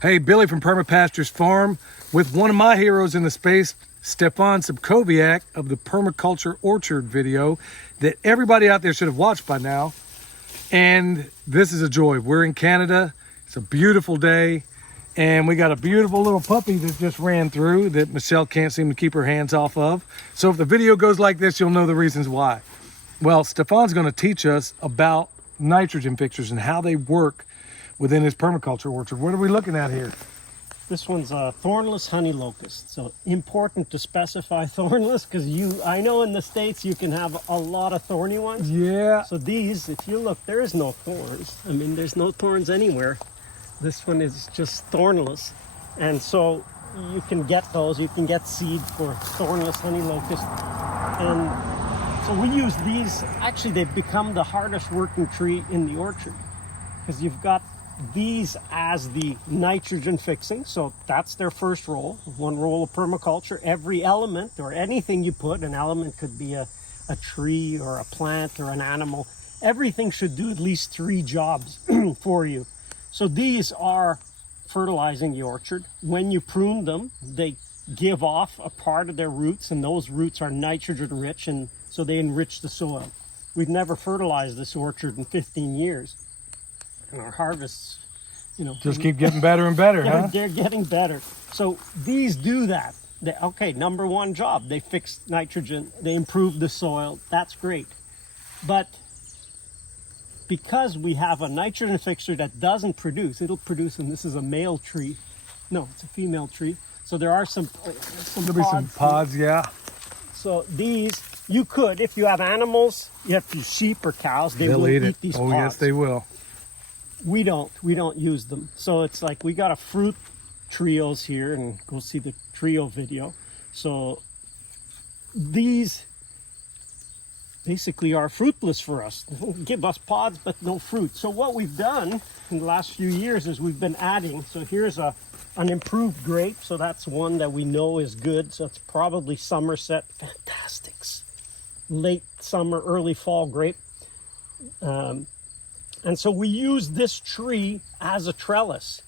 Hey, Billy from Perma Pastures Farm with one of my heroes in the space, Stefan Sobkowiak of the Permaculture Orchard video that everybody out there should have watched by now. And this is a joy. We're in Canada. It's a beautiful day. And we got a beautiful little puppy that just ran through that Michelle can't seem to keep her hands off of. So if the video goes like this, you'll know the reasons why. Well, Stefan's going to teach us about nitrogen fixers and how they work within his permaculture orchard. What are we looking at here? This one's a thornless honey locust. So important to specify thornless because I know in the States you can have a lot of thorny ones. Yeah. So these, if you look, there is no thorns. I mean, there's no thorns anywhere. This one is just thornless. And so you can get those, you can get seed for thornless honey locust. And so we use these, actually they've become the hardest working tree in the orchard because you've got these as the nitrogen fixing. So that's their first role, one role of permaculture. Every element or anything you put, an element could be a tree or a plant or an animal, everything should do at least 3 jobs for you. So these are fertilizing the orchard. When you prune them, they give off a part of their roots, and those roots are nitrogen rich, and so they enrich the soil. We've never fertilized this orchard in 15 years. And our harvests, Just keep getting better and better, huh? They're getting better. So these do that. Okay, number one job, they fix nitrogen, they improve the soil, that's great. But because we have a nitrogen fixer that doesn't produce, it'll produce, and this is a male tree. No, it's a female tree. So there are some There'll be some pods, yeah. So these, you could, if you have animals, you have sheep or cows, They'll will eat these it. pods. Oh, yes, they will. We don't use them. So it's like we got a fruit trios here, and go see the trio video. So these basically are fruitless for us. They give us pods but no fruit. So what we've done in the last few years is we've been adding. So here's an improved grape. So that's one that we know is good. So it's probably Somerset Fantastics, late summer, early fall grape. And so we use this tree as a trellis.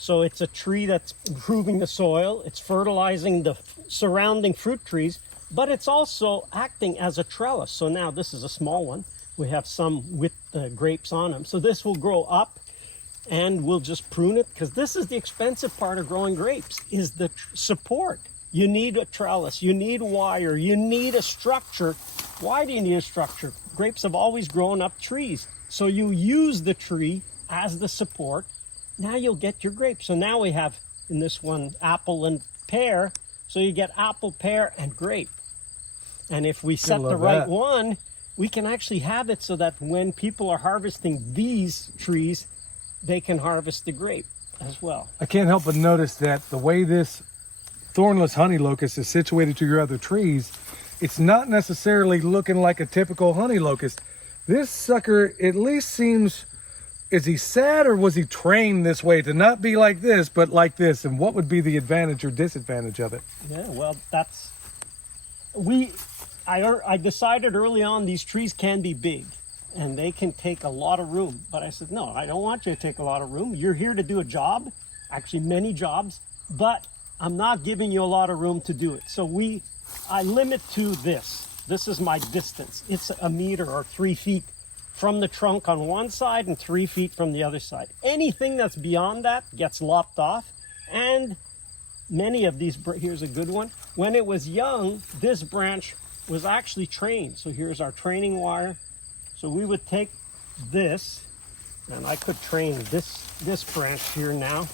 So it's a tree that's improving the soil, it's fertilizing the surrounding fruit trees, but it's also acting as a trellis. So now this is a small one. We have some with grapes on them. So this will grow up, and we'll just prune it, because this is the expensive part of growing grapes, is the support. You need a trellis, you need wire, you need a structure. Why do you need a structure? Grapes have always grown up trees. So you use the tree as the support. Now you'll get your grapes. So now we have, in this one, apple and pear. So you get apple, pear, and grape. And if we set the right one, we can actually have it so that when people are harvesting these trees, they can harvest the grape as well. I can't help but notice that the way this thornless honey locust is situated to your other trees, it's not necessarily looking like a typical honey locust. This sucker at least seems, is he sad or was he trained this way to not be like this, but like this? And what would be the advantage or disadvantage of it? Yeah, well, I decided early on these trees can be big and they can take a lot of room. But I said, no, I don't want you to take a lot of room. You're here to do a job, actually many jobs, but I'm not giving you a lot of room to do it. So I limit to this. This is my distance. It's 1 meter or 3 feet from the trunk on one side and 3 feet from the other side. Anything that's beyond that gets lopped off. And many of these, here's a good one. When it was young, this branch was actually trained. So here's our training wire. So we would take this, and I could train this branch here now.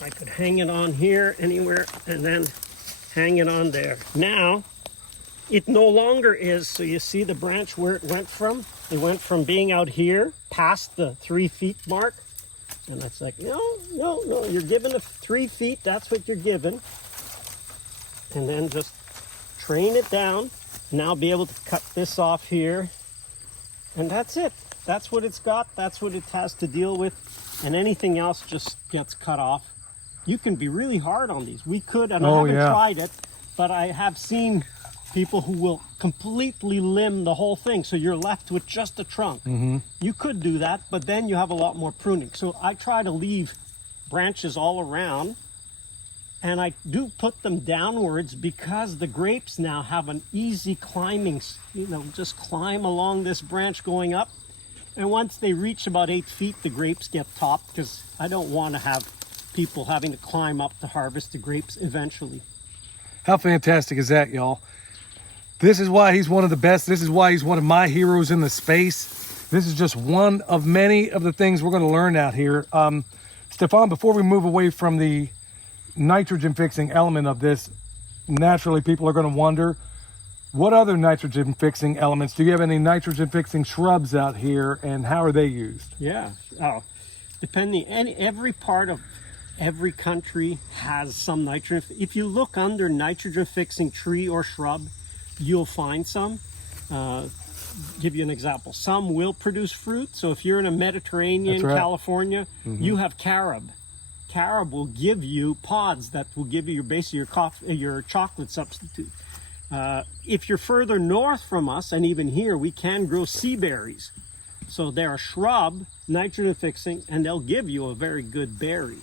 I could hang it on here anywhere and then hang it on there. Now, it no longer is, so you see the branch where it went from? It went from being out here, past the 3 feet mark, and it's like, no, you're given the 3 feet, that's what you're given. And then just train it down. Now be able to cut this off here, and that's it. That's what it's got, that's what it has to deal with, and anything else just gets cut off. You can be really hard on these. We could, and I haven't tried it, but I have seen people who will completely limb the whole thing, so you're left with just a trunk. You could do that, but then you have a lot more pruning. So I try to leave branches all around, and I do put them downwards because the grapes now have an easy climbing, just climb along this branch going up. And once they reach about 8 feet, the grapes get topped, because I don't want to have people having to climb up to harvest the grapes eventually. How fantastic is that, y'all? This is why he's one of the best. This is why he's one of my heroes in the space. This is just one of many of the things we're going to learn out here. Stefan, before we move away from the nitrogen fixing element of this, naturally people are going to wonder, what other nitrogen fixing elements? Do you have any nitrogen fixing shrubs out here, and how are they used? Yeah, every part of every country has some nitrogen. If you look under nitrogen fixing tree or shrub, you'll find some. Give you an example. Some will produce fruit. So if you're in a Mediterranean, right. California, you have carob. Carob will give you pods that will give you your chocolate substitute. If you're further north from us, and even here, we can grow sea berries. So they're a shrub, nitrogen fixing, and they'll give you a very good berry.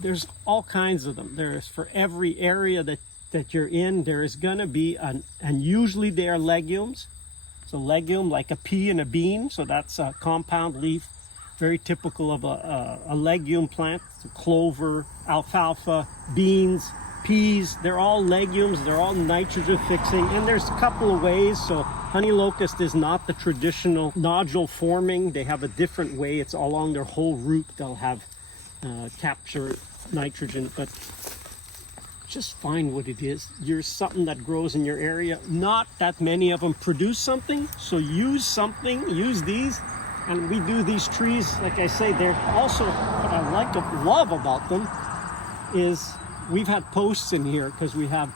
There's all kinds of them. There's for every area that you're in, there is going to be and usually they are legumes. So legume like a pea and a bean, so that's a compound leaf, very typical of a legume plant. So clover, alfalfa, beans, peas, they're all legumes, they're all nitrogen fixing, and there's a couple of ways. So honey locust is not the traditional nodule forming. They have a different way. It's along their whole root. They'll have capture nitrogen, but just find what it is. There's something that grows in your area. Not that many of them produce something, so use something, use these. And we do these trees, like I say, they're also, what I love about them is we've had posts in here because we have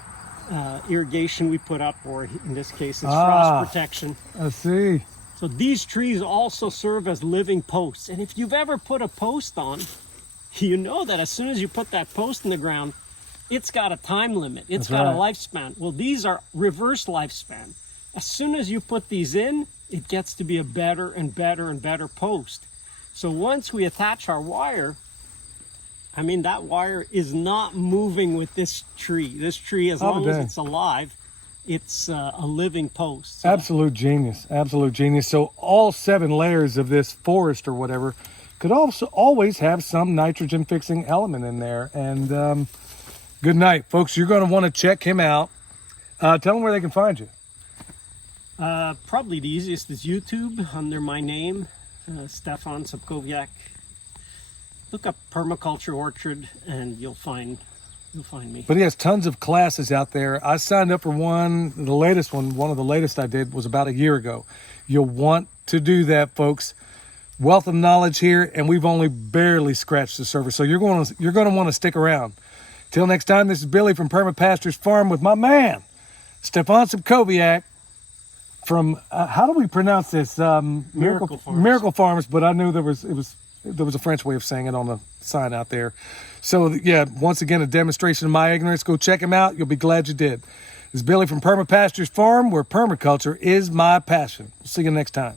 irrigation we put up, or in this case it's frost protection. I see. So these trees also serve as living posts. And if you've ever put a post on, you know that as soon as you put that post in the ground, it's got a time limit. It's got a lifespan. Well, these are reverse lifespan. As soon as you put these in, it gets to be a better and better and better post. So once we attach our wire, I mean, that wire is not moving with this tree. This tree, as long as it's alive, it's a living post. So absolute genius. Absolute genius. So all 7 layers of this forest or whatever could also always have some nitrogen fixing element in there. And good night, folks. You're going to want to check him out. Tell them where they can find you. Probably the easiest is YouTube under my name, Stefan Sobkowiak. Look up Permaculture Orchard and you'll find me. But he has tons of classes out there. I signed up for one of the latest I did was about a year ago. You'll want to do that, folks. Wealth of knowledge here, and we've only barely scratched the surface. So you're going to want to stick around. Till next time, this is Billy from Perma Pastures Farm with my man, Stefan Sobkowiak from, how do we pronounce this? Miracle Farms. Miracle Farms, but I knew there was a French way of saying it on the sign out there. So yeah, once again, a demonstration of my ignorance. Go check him out. You'll be glad you did. This is Billy from Perma Pastures Farm, where permaculture is my passion. We'll see you next time.